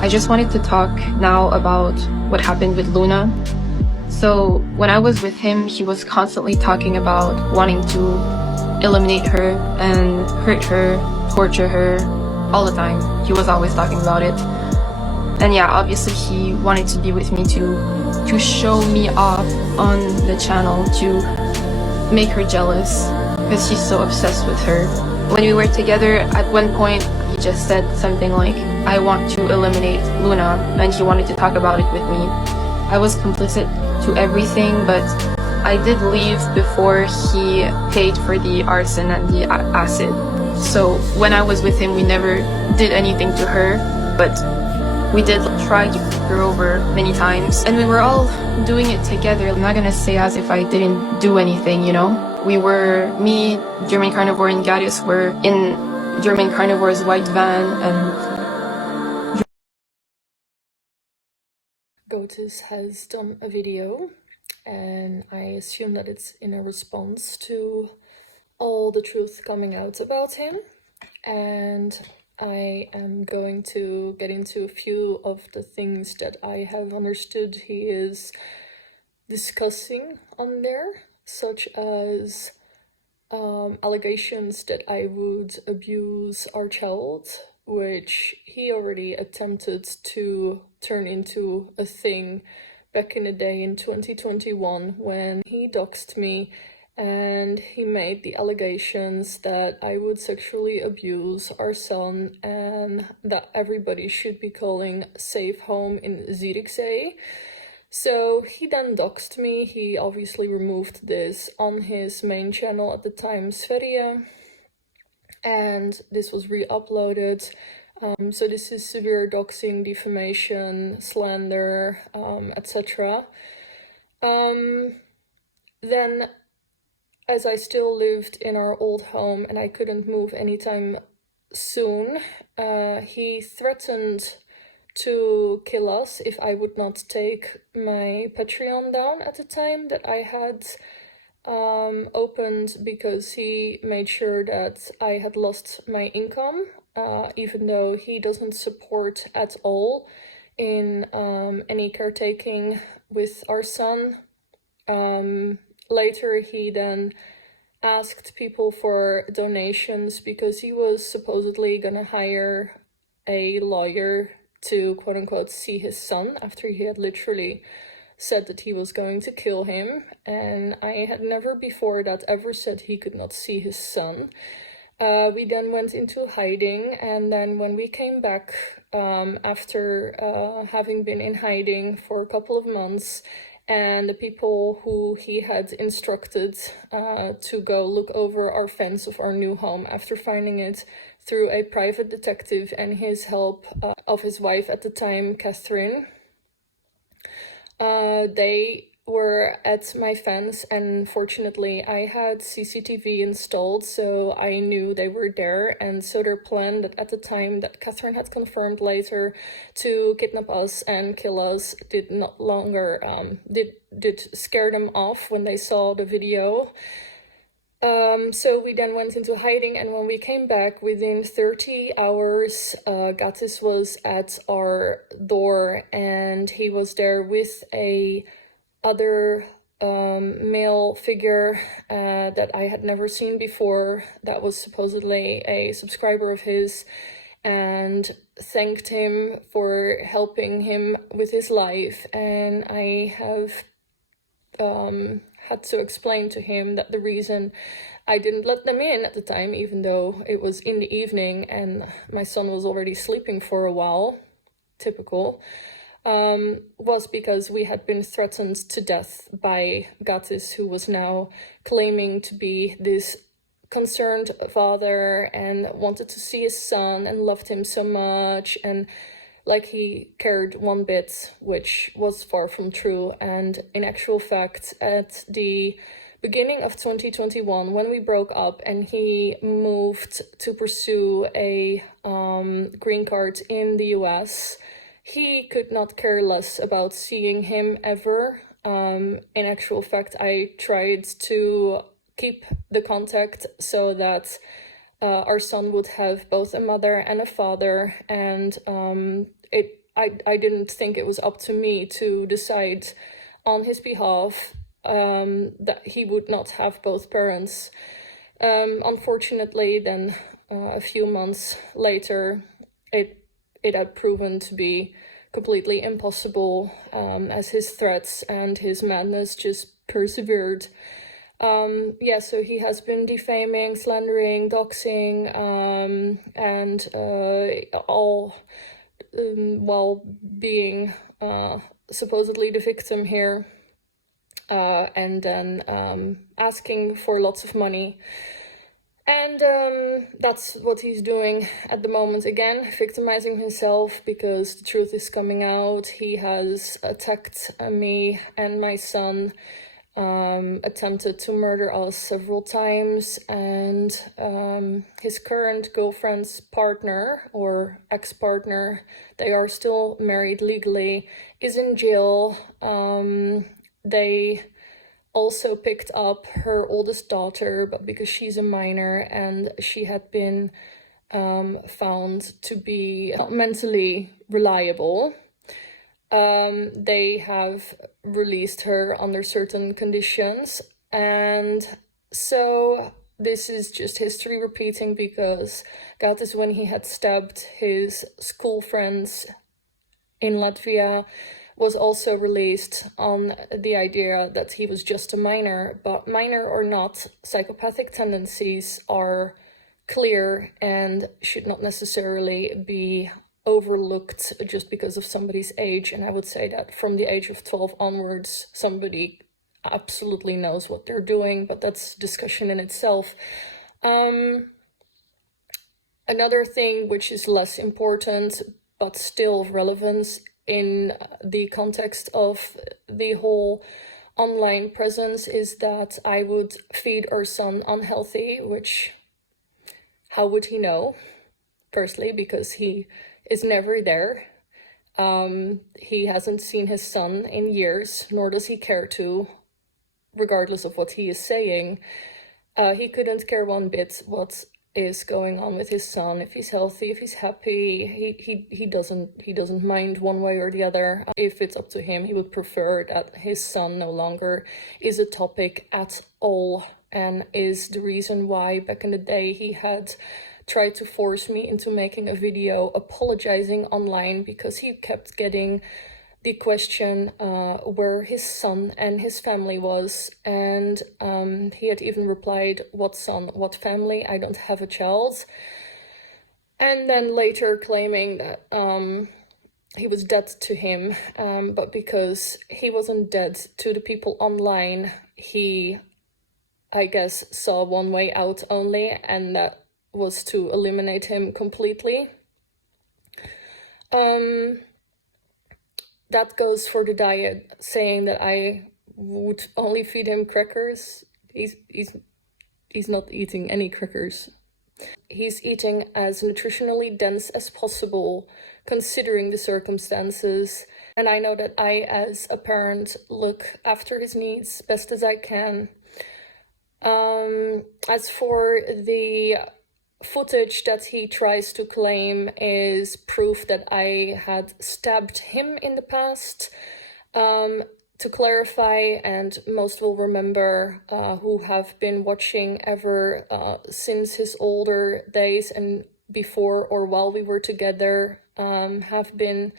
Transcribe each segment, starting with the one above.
I just wanted to talk now about what happened with Luna. So when I was with him, he was constantly talking about wanting to eliminate her and hurt her, torture her, all the time. He was always talking about it. And yeah, obviously he wanted to be with me to show me off on the channel, to make her jealous, because he's so obsessed with her. When we were together, at one point, he just said something like, I want to eliminate Luna, and he wanted to talk about it with me. I was complicit to everything, but I did leave before he paid for the arson and the acid. So when I was with him, we never did anything to her, but we did try to keep her over many times, and we were all doing it together. I'm not gonna say as if I didn't do anything, you know? Me, German Carnivore, and Gatis were in German Carnivore's white van, and Gatis has done a video, and I assume that it's in a response to all the truth coming out about him, and I am going to get into a few of the things that I have understood he is discussing on there, such as allegations that I would abuse our child, which he already attempted to turn into a thing back in the day in 2021 when he doxed me, and he made the allegations that I would sexually abuse our son and that everybody should be calling safe home in Sv3rige. So he then doxed me. He obviously removed this on his main channel at the time, Sv3rige, and this was re-uploaded. So this is severe doxing, defamation, slander, etc. Then, as I still lived in our old home and I couldn't move anytime soon, he threatened to kill us if I would not take my Patreon down at the time that I had opened, because he made sure that I had lost my income, even though he doesn't support at all in any caretaking with our son. Later he then asked people for donations because he was supposedly gonna hire a lawyer to quote-unquote see his son after he had literally said that he was going to kill him, and I had never before that ever said he could not see his son. We then went into hiding, and then when we came back after having been in hiding for a couple of months, and the people who he had instructed to go look over our fence of our new home after finding it through a private detective and his help of his wife at the time, Catherine. They were at my fence, and fortunately I had CCTV installed, so I knew they were there, and so their plan that at the time that Catherine had confirmed later to kidnap us and kill us did not longer did scare them off when they saw the video. So we then went into hiding, and when we came back within 30 hours, Gatis was at our door, and he was there with a other male figure that I had never seen before, that was supposedly a subscriber of his, and thanked him for helping him with his life. And I have had to explain to him that the reason I didn't let them in at the time, even though it was in the evening and my son was already sleeping for a while, typical, was because we had been threatened to death by Gatis, who was now claiming to be this concerned father and wanted to see his son and loved him so much, and like he cared one bit, which was far from true. And in actual fact, at the beginning of 2021, when we broke up and he moved to pursue a green card in the US, he could not care less about seeing him ever. In actual fact, I tried to keep the contact so that our son would have both a mother and a father, and I didn't think it was up to me to decide on his behalf that he would not have both parents. Unfortunately, then a few months later, it had proven to be completely impossible, as his threats and his madness just persevered. Yeah, so he has been defaming, slandering, doxing, and all while being supposedly the victim here, and then asking for lots of money. And that's what he's doing at the moment again, victimizing himself because the truth is coming out. He has attacked me and my son, attempted to murder us several times, and his current girlfriend's partner or ex-partner, they are still married legally, is in jail. They also picked up her oldest daughter, but because she's a minor and she had been found to be not mentally reliable, they have released her under certain conditions. And so this is just history repeating, because Gatis, when he had stabbed his school friends in Latvia, was also released on the idea that he was just a minor. But minor or not, psychopathic tendencies are clear and should not necessarily be overlooked just because of somebody's age. And I would say that from the age of 12 onwards, somebody absolutely knows what they're doing, but that's discussion in itself. Another thing which is less important but still of relevance in the context of the whole online presence is that I would feed our son unhealthy, which, how would he know? Firstly, because he is never there. He hasn't seen his son in years, nor does he care to, regardless of what he is saying. He couldn't care one bit what is going on with his son, if he's healthy, if he's happy. He doesn't mind one way or the other. If it's up to him, he would prefer that his son no longer is a topic at all, and is the reason why back in the day he had tried to force me into making a video apologizing online, because he kept getting the question where his son and his family was, and he had even replied, "What son, what family? I don't have a child." And then later claiming that he was dead to him, but because he wasn't dead to the people online, he, I guess, saw one way out only, and that was to eliminate him completely. That goes for the diet, saying that I would only feed him crackers. He's not eating any crackers. He's eating as nutritionally dense as possible, considering the circumstances. And I know that I, as a parent, look after his needs best as I can. As for the footage that he tries to claim is proof that I had stabbed him in the past. To clarify, and most will remember who have been watching ever since his older days and before or while we were together, have been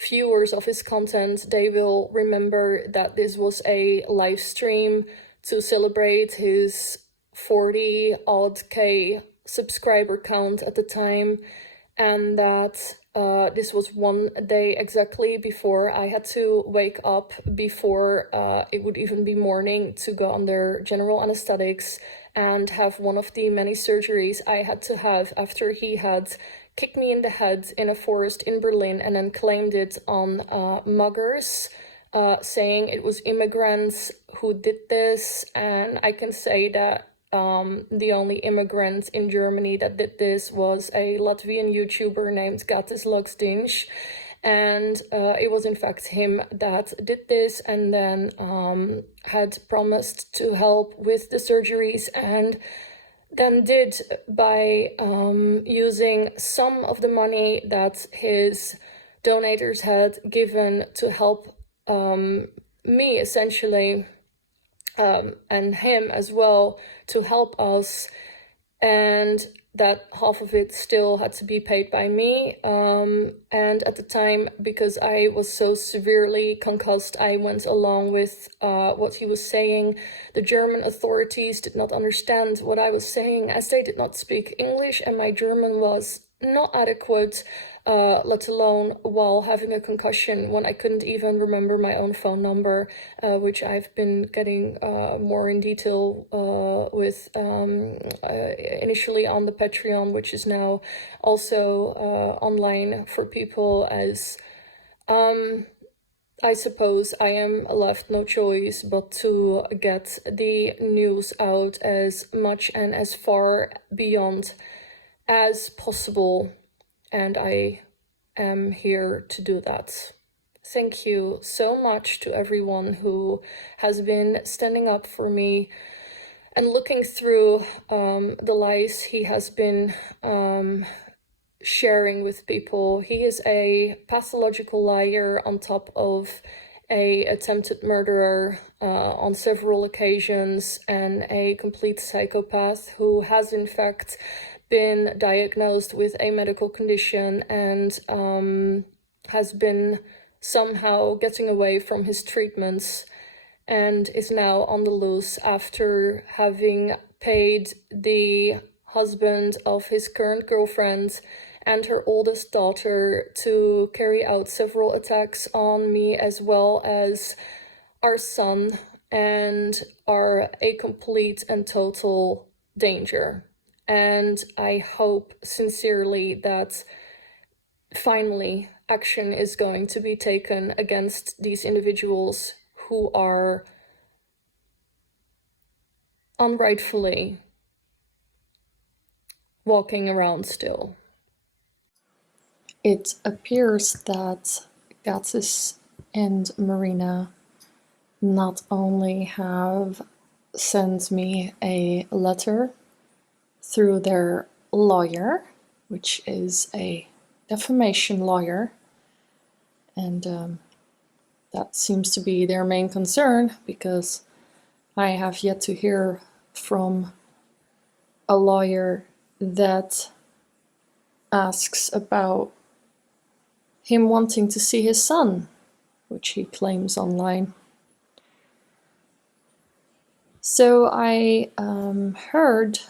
viewers of his content, they will remember that this was a live stream to celebrate his 40-odd-K subscriber count at the time, and that this was one day exactly before I had to wake up before it would even be morning to go under general anesthetics and have one of the many surgeries I had to have after he had kicked me in the head in a forest in Berlin and then claimed it on muggers, saying it was immigrants who did this. And I can say that the only immigrant in Germany that did this was a Latvian YouTuber named Gatis, and it was in fact him that did this, and then had promised to help with the surgeries, and then did by using some of the money that his donators had given to help me essentially, and him as well, to help us, and that half of it still had to be paid by me. And at the time, because I was so severely concussed, I went along with what he was saying. The German authorities did not understand what I was saying, as they did not speak English, and my German was not adequate, let alone while having a concussion, when I couldn't even remember my own phone number, which I've been getting more in detail with initially on the Patreon, which is now also online for people, as I suppose I am left no choice but to get the news out as much and as far beyond as possible, and I am here to do that. Thank you so much to everyone who has been standing up for me and looking through the lies he has been sharing with people. He is a pathological liar on top of a attempted murderer on several occasions, and a complete psychopath who has in fact been diagnosed with a medical condition and has been somehow getting away from his treatments, and is now on the loose after having paid the husband of his current girlfriend and her oldest daughter to carry out several attacks on me, as well as our son, and are a complete and total danger. And I hope sincerely that finally action is going to be taken against these individuals who are unrightfully walking around still. It appears that Gatis and Marina not only have sent me a letter through their lawyer, which is a defamation lawyer, and that seems to be their main concern, because I have yet to hear from a lawyer that asks about him wanting to see his son, which he claims online. So I heard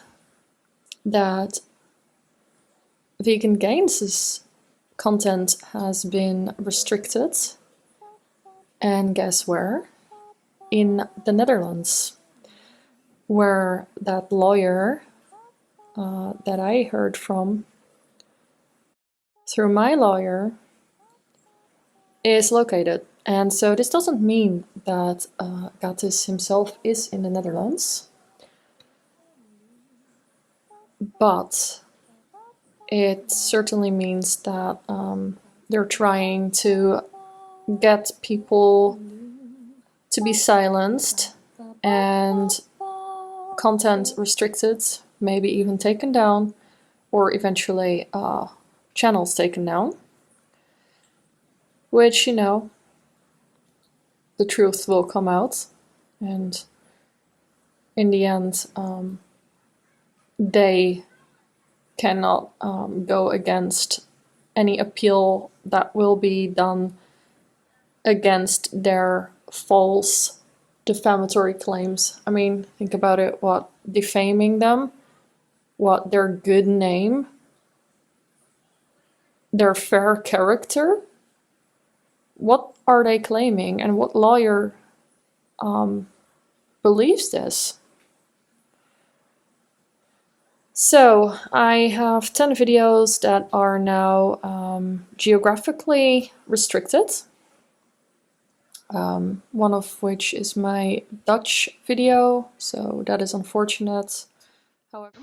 that Vegan Gains' content has been restricted, and guess where? In the Netherlands, where that lawyer that I heard from through my lawyer is located. And so this doesn't mean that Gatis himself is in the Netherlands, but it certainly means that they're trying to get people to be silenced and content restricted, maybe even taken down, or eventually channels taken down. Which, you know, the truth will come out, and in the end they cannot go against any appeal that will be done against their false defamatory claims. I mean, think about it. What? Defaming them? What? Their good name? Their fair character? What are they claiming, and what lawyer believes this? So I have 10 videos that are now geographically restricted. One of which is my Dutch video, so that is unfortunate. However,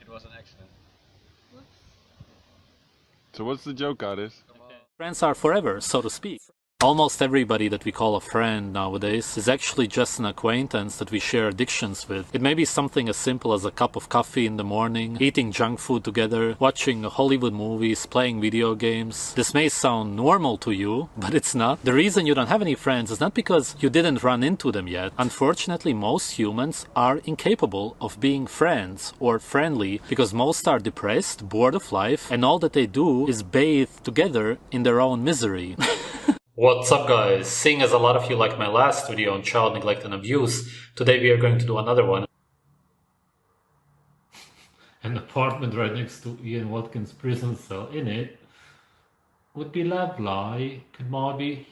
it was an accident. So what's the joke, Gatis? Friends are forever, so to speak. Almost everybody that we call a friend nowadays is actually just an acquaintance that we share addictions with. It may be something as simple as a cup of coffee in the morning, eating junk food together, watching Hollywood movies, playing video games. This may sound normal to you, but it's not. The reason you don't have any friends is not because you didn't run into them yet. Unfortunately, most humans are incapable of being friends or friendly because most are depressed, bored of life, and all that they do is bathe together in their own misery. What's up, guys? Seeing as a lot of you liked my last video on child neglect and abuse, today we are going to do another one. An apartment right next to Ian Watkins' prison cell in it would be lovely. Could maybe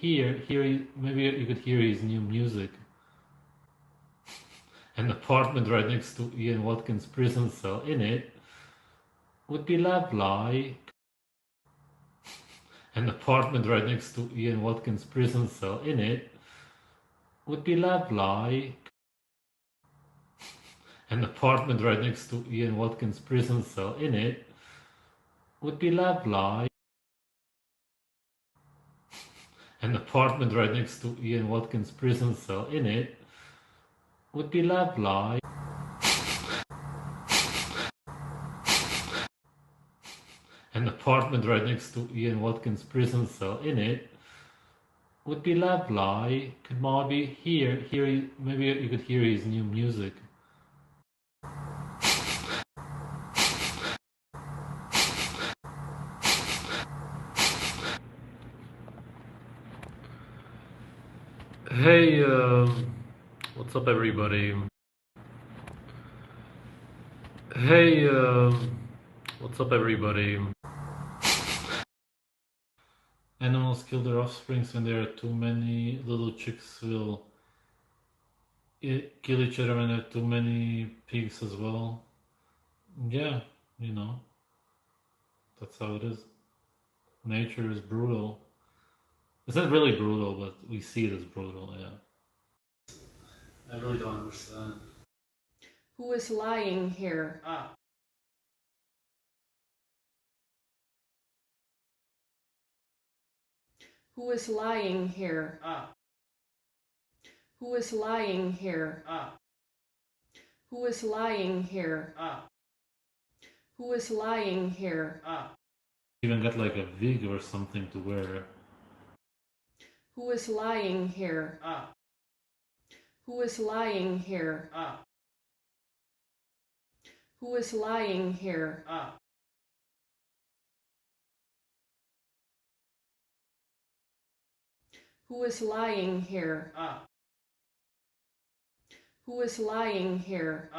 maybe you could hear his new music. An apartment right next to Ian Watkins' prison cell in it would be lovely. An apartment right next to Ian Watkins' prison cell in it would be lovely. An apartment right next to Ian Watkins' prison cell in it would be lovely. An apartment right next to Ian Watkins' prison cell in it would be lovely. An apartment right next to Ian Watkins' prison cell in it would be lovely. Could maybe maybe you could hear his new music. Hey, what's up, everybody? Hey, what's up, everybody? Animals kill their offspring when there are too many. Little chicks will kill each other when there are too many pigs as well. Yeah, you know, that's how it is. Nature is brutal. It's not really brutal, but we see it as brutal, yeah. I really don't understand. Who is lying here? Who is lying here? Who is lying here? Who is lying here? Who is lying here? Even got like a wig or something to wear. Who is lying here? Who is lying here? Who is lying here? Who is lying here? Who is lying here?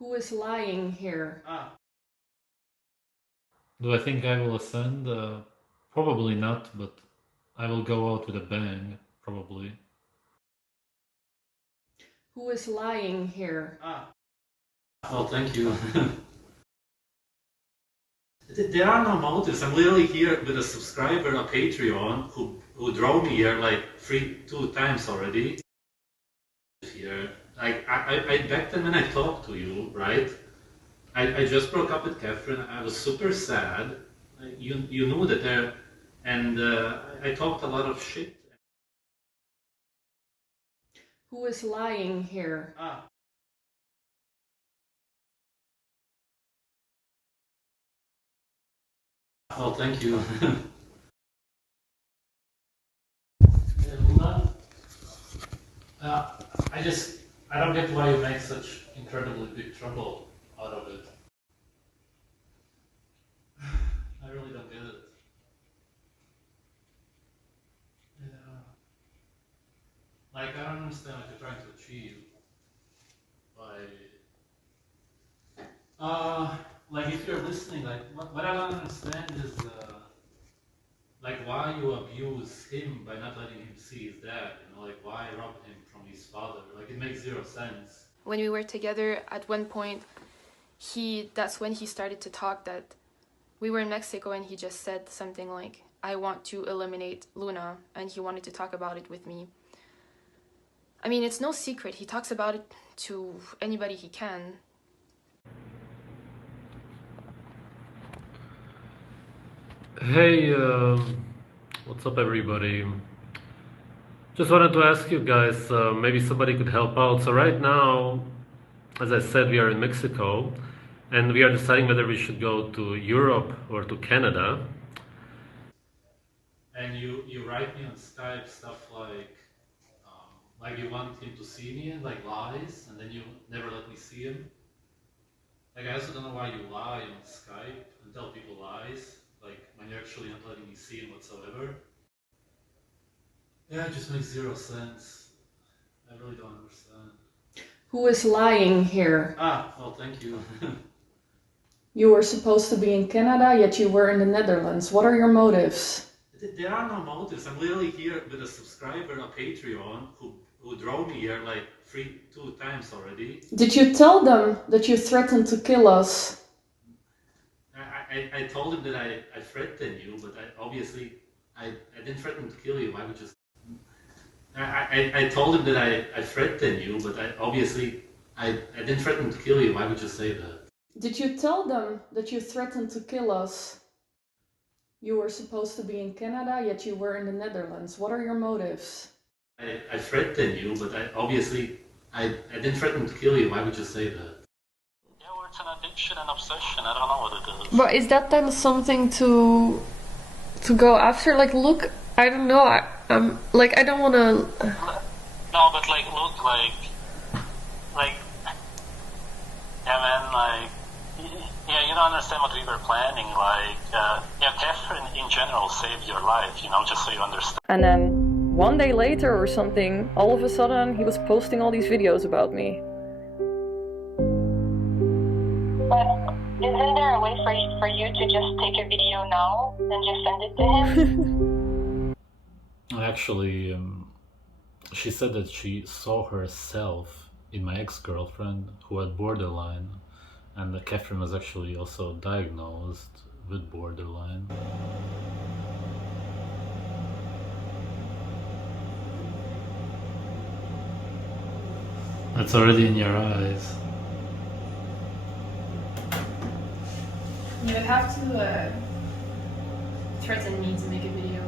Who is lying here? Do I think I will ascend? Probably not, but I will go out with a bang, probably. Who is lying here? Oh, thank you. There are no motives. I'm literally here with a subscriber on Patreon who drove me here like two times already. Here, like I back then when I talked to you, right? I just broke up with Catherine. I was super sad. You knew that there, and I talked a lot of shit. Who is lying here? Oh, thank you. I don't get why you make such incredibly big trouble out of it. I really don't get it. Yeah. Like, I don't understand what you're trying to achieve by... like, if you're listening, like, what I don't understand is, like, why you abuse him by not letting him see his dad, you know, like, why rob him from his father? Like, it makes zero sense. When we were together, at one point, that's when he started to talk that we were in Mexico and he just said something like, I want to eliminate Luna, and he wanted to talk about it with me. I mean, it's no secret. He talks about it to anybody he can. Hey, what's up, everybody? Just wanted to ask you guys, maybe somebody could help out. So right now, as I said, we are in Mexico, and we are deciding whether we should go to Europe or to Canada. And you write me on Skype stuff like you want him to see me and like lies, and then you never let me see him. Like I also don't know why you lie on Skype and tell people lies, like when you're actually not letting me see him whatsoever. Yeah, it just makes zero sense. I really don't understand. Who is lying here? Ah, well, thank you. You were supposed to be in Canada, yet you were in the Netherlands. What are your motives? There are no motives. I'm literally here with a subscriber on Patreon who drove me here like two times already. Did you tell them that you threatened to kill us? I told him that I threatened you, but I didn't threaten to kill you. I would just. I told him that I threatened you, but I didn't threaten to kill you. I would just say that. Did you tell them that you threatened to kill us? You were supposed to be in Canada, yet you were in the Netherlands. What are your motives? I threatened you, but I didn't threaten to kill you. I would just say that. Yeah, well, it's an addiction and obsession. I don't know what it is. But is that then something to go after? Like, look, I don't know. I'm like, I don't want to. No, but like, look, yeah, man, like, yeah, you don't understand what we were planning. Like, yeah, Catherine in general saved your life, you know, just so you understand. And then one day later or something, all of a sudden, he was posting all these videos about me. But isn't there a way for you to just take a video now and just send it to him? Actually, she said that she saw herself in my ex-girlfriend who had borderline, and Catherine was actually also diagnosed with borderline. It's already in your eyes. You would have to threaten me to make a video.